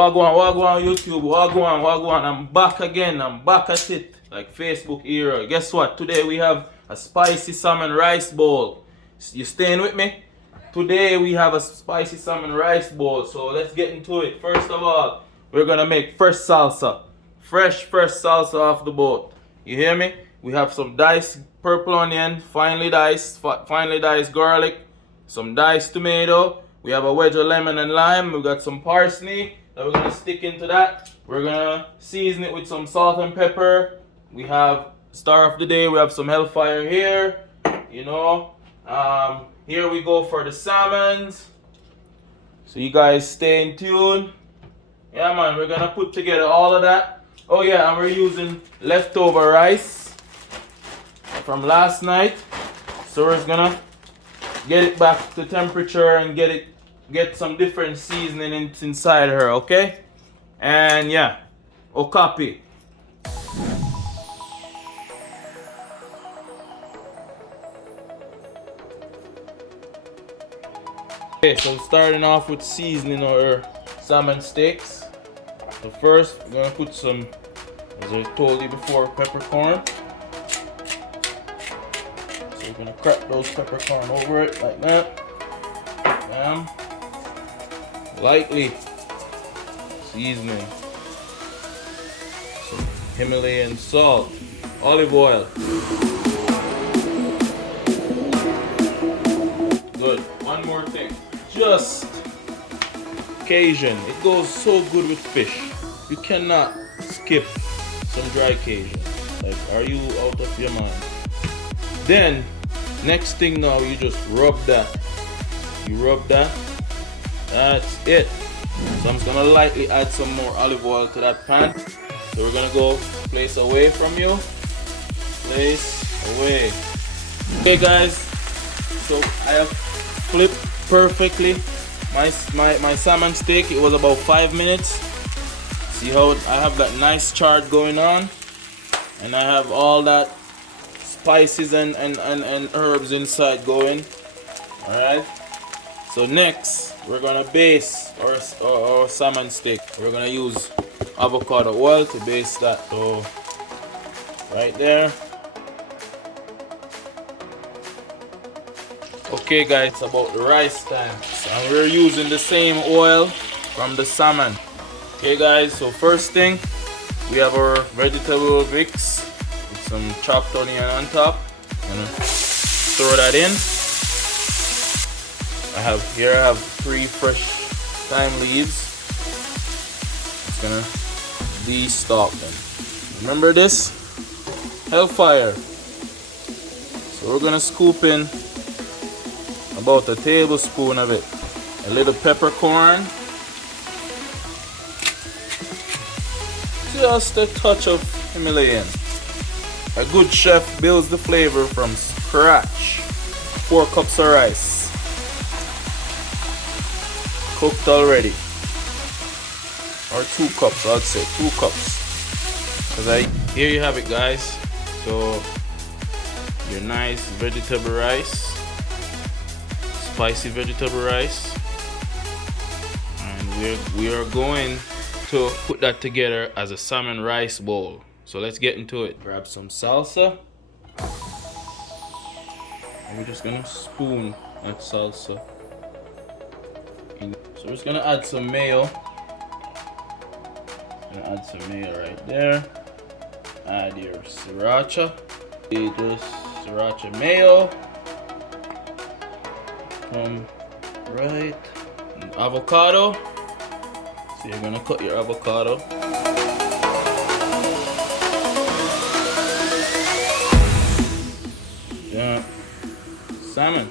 Wagwan YouTube, wagwan. I'm back again. I'm back at it. Like Facebook era. Guess what? Today we have a spicy salmon rice bowl. You staying with me? Today we have a spicy salmon rice bowl. So let's get into it. First of all, we're gonna make fresh salsa. Fresh salsa off the boat. You hear me? We have some diced purple onion, finely diced garlic, some diced tomato. We have a wedge of lemon and lime. We got some parsley that we're gonna stick into that. We're gonna season it with some salt and pepper. We have star of the day. We have some hellfire here. You know, here we go for the salmons. So you guys stay in tune. Yeah, man, we're gonna put together all of that. Oh yeah, and we're using leftover rice from last night. So we're gonna get it back to temperature and get some different seasoning inside her, okay? And yeah, okapi. Okay, so starting off with seasoning our salmon steaks. So first, we're gonna put some, as I told you before, peppercorn. So we're gonna crack those peppercorn over it like that. Bam. Lightly seasoning. Some Himalayan salt, olive oil. Good. One more thing. Just Cajun. It goes so good with fish. You cannot skip some dry Cajun. Like, are you out of your mind? Then, next thing now, you just rub that. You rub that. That's it. So I'm just gonna lightly add some more olive oil to that pan. So we're gonna go place away from you. Place away. Okay, guys. So I have flipped perfectly my salmon steak. It was about 5 minutes. See how I have that nice char going on, and I have all that spices and herbs inside going. All right. So next we're gonna baste our salmon steak. We're gonna use avocado oil to baste that. So right there. Okay guys, it's about the rice time. And we're using the same oil from the salmon. Okay guys, so first thing, we have our vegetable mix with some chopped onion on top. I'm gonna throw that in. I have 3 fresh thyme leaves. It's gonna de-stalk them. Remember this? Hellfire. So we're gonna scoop in about a tablespoon of it. A little peppercorn. Just a touch of Himalayan. A good chef builds the flavor from scratch. 4 cups of rice. Cooked already. Or 2 cups, I'd say 2 cups. Here you have it guys. So your nice vegetable rice. Spicy vegetable rice, and we are going to put that together as a salmon rice bowl. So let's get into it. Grab some salsa, and we're just gonna spoon that salsa in. So we're just gonna add some mayo. Gonna add some mayo right there. Add your sriracha. Just sriracha mayo. Right, and avocado. So you're gonna cut your avocado. Yeah, salmon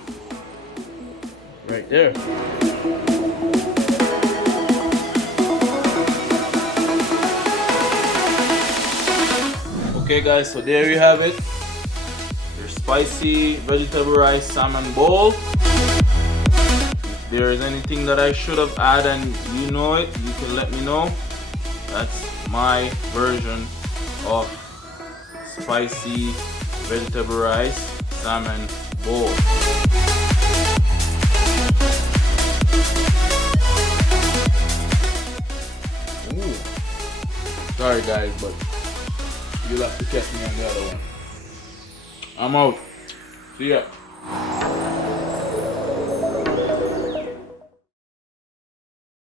right there. Okay guys, so there you have it, your spicy vegetable rice salmon bowl. If there is anything that I should have added and you know it, you can let me know. That's my version of spicy vegetable rice salmon bowl. Ooh. Sorry guys, but you'll have to catch me on the other one. I'm out. See ya.